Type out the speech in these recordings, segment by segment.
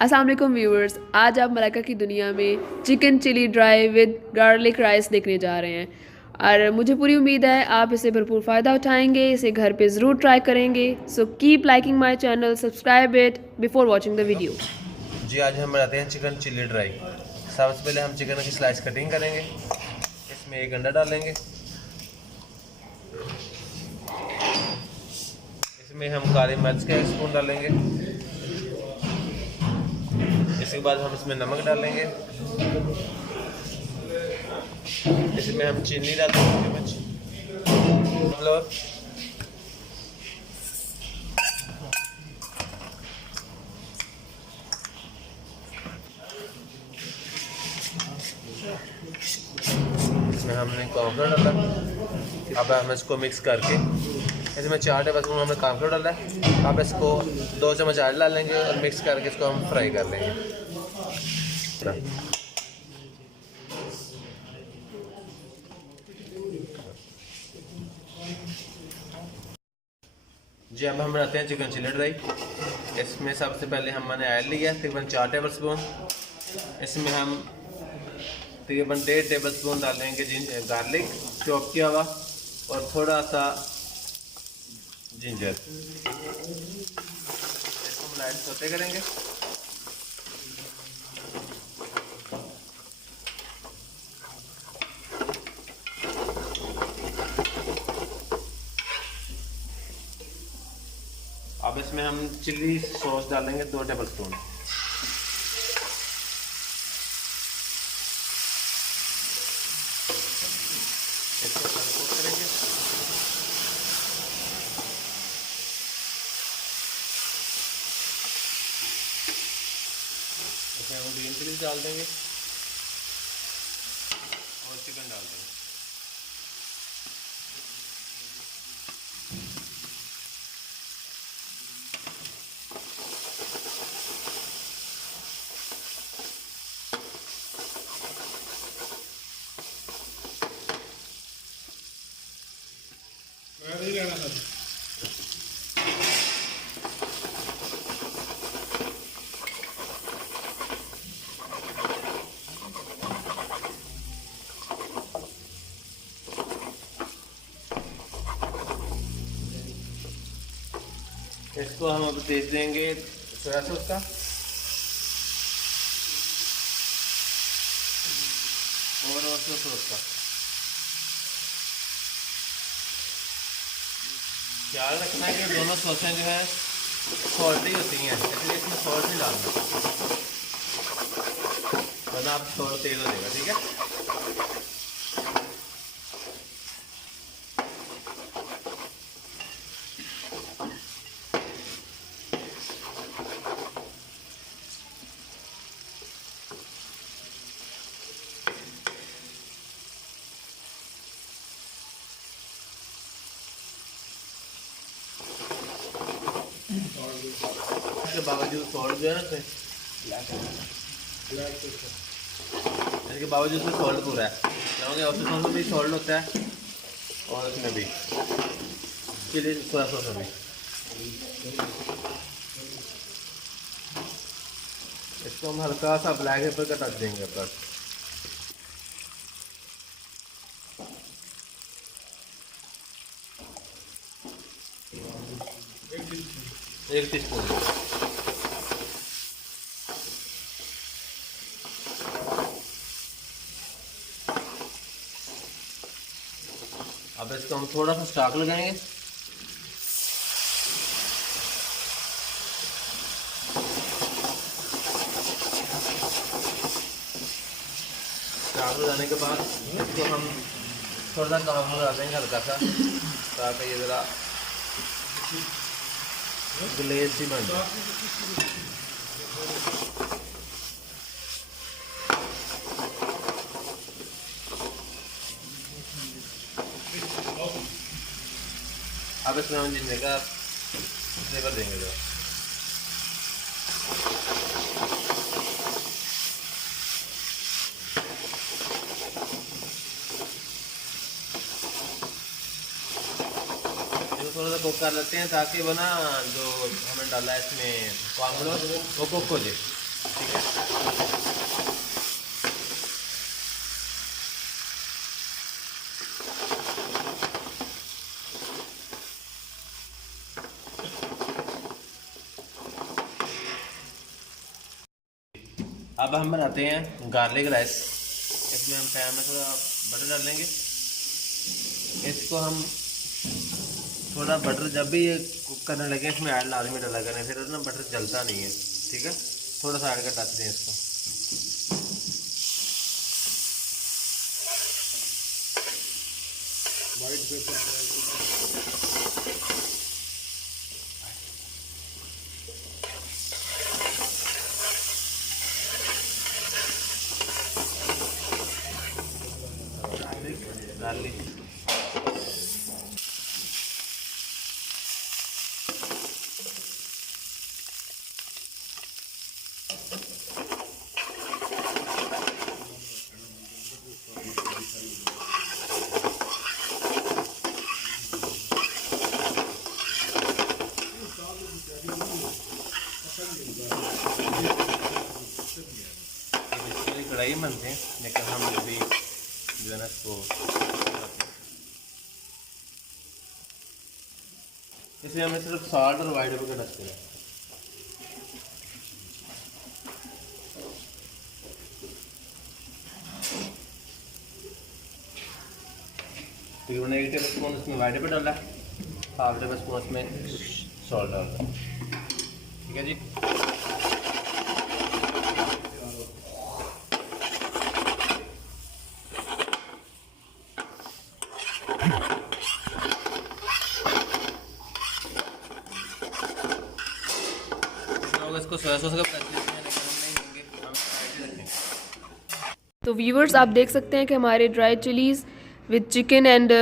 अस्सलाम वालेकुम व्यूअर्स, आज आप मलाइका की दुनिया में chicken chilli dry with garlic rice देखने जा रहे हैं और मुझे पूरी उम्मीद है आप इसे भरपूर फ़ायदा उठाएंगे, इसे घर पे ज़रूर ट्राई करेंगे। So keep liking my channel, subscribe it before watching the video. जी, आज हम बनाते हैं चिकन चिली ड्राई। सबसे पहले हम चिकन की स्लाइस कटिंग करेंगे। इसमें एक अंडा डालेंगे। इसमें हम काली मिर्च का 1 स्पून डालेंगे। इसके बाद हम इसमें नमक डालेंगे। इसमें हम चीनी डालेंगे, मतलब इसमें हमने कॉर्नफ्लोर डाला। अब हम इसको मिक्स करके इसमें 4 टेबल स्पून हमने कॉर्नफ्लोर डाला है। अब इसको 2 चम्मच ऑयल डालेंगे और मिक्स करके इसको हम फ्राई कर लेंगे। जी, अब हम बनाते हैं चिकन चिली ड्राई। इसमें सबसे पहले हमने ऑयल लिया तकरीबन 4 टेबल स्पून। इसमें हम तकरीबन 1.5 टेबल स्पून डालेंगे गार्लिक चॉप किया हुआ और थोड़ा सा जिंजर। इसको हम लाइट सौते करेंगे। अब इसमें हम चिली सॉस डालेंगे 2 टेबल स्पून। इसको कोट करेंगे। इसमें हम ग्रीन चिली डाल देंगे और चिकन डाल देंगे। इसको हम अब तेज देंगे सोया सॉस का और सॉस का। ख्याल रखना है कि दोनों सॉसें जो है सॉल्टी होती हैं, इसलिए इसमें सॉल्ट नहीं डालना, वरना आप थोड़ा तेज हो जाएगा। ठीक है। इसके बावजूद सॉल्ट जो है ना इसके बावजूद उसमें सॉल्ट पूरा है, क्योंकि ऑप्शन में भी सॉल्ट होता है और उसमें भी चिली सोया सॉस में भी। इसको हम हल्का सा ब्लैक पेपर का टच देंगे बस। एक टीस्पून। अब इसको हम थोड़ा सा स्टार्क लगाएंगे। स्टार्क लगाने के बाद इसको हम थोड़ा सा काम लगा देंगे हल्का सा, ताकि ये ज़रा ग्लेज सी बन जाए। अब इसमें हम जिंजर का फ्लेवर देंगे जो थोड़ा सा कुक कर लेते हैं, ताकि वो ना जो हमने डाला है इसमें कॉर्नफ्लोर वो कुक हो जाए। ठीक है। अब हम बनाते हैं गार्लिक राइस। इसमें हम पैन में थोड़ा बटर डालेंगे। इसको हम थोड़ा बटर जब भी ये कुक करने लगे इसमें ऐड लाजमी डाला करें, फिर ना बटर जलता नहीं है। ठीक है, थोड़ा सा ऐड कर डालते हैं इसको। वाइट गार्लिक कढ़ाई बनते हैं, लेकिन हम अभी जो है ना इसको इसमें हमें सिर्फ सॉल्ट और वाइट पेपर रखते हैं। तकरीबन 1 टेबल स्पून इसमें वाइट पेपर डाला, हाफ टेबल स्पून इसमें सॉल्ट डाला। ठीक है जी। इसको सोया सॉस का लेकिन हम नहीं होंगे, हम साइड रखेंगे। तो व्यूवर्स, आप देख सकते हैं कि हमारे dry chillies with chicken and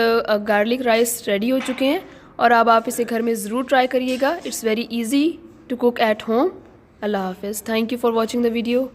garlic rice ready हो चुके हैं, और अब आप इसे घर में ज़रूर ट्राई करिएगा। It's very easy to cook at home. अल्लाह हाफिज़। Thank you for watching the video.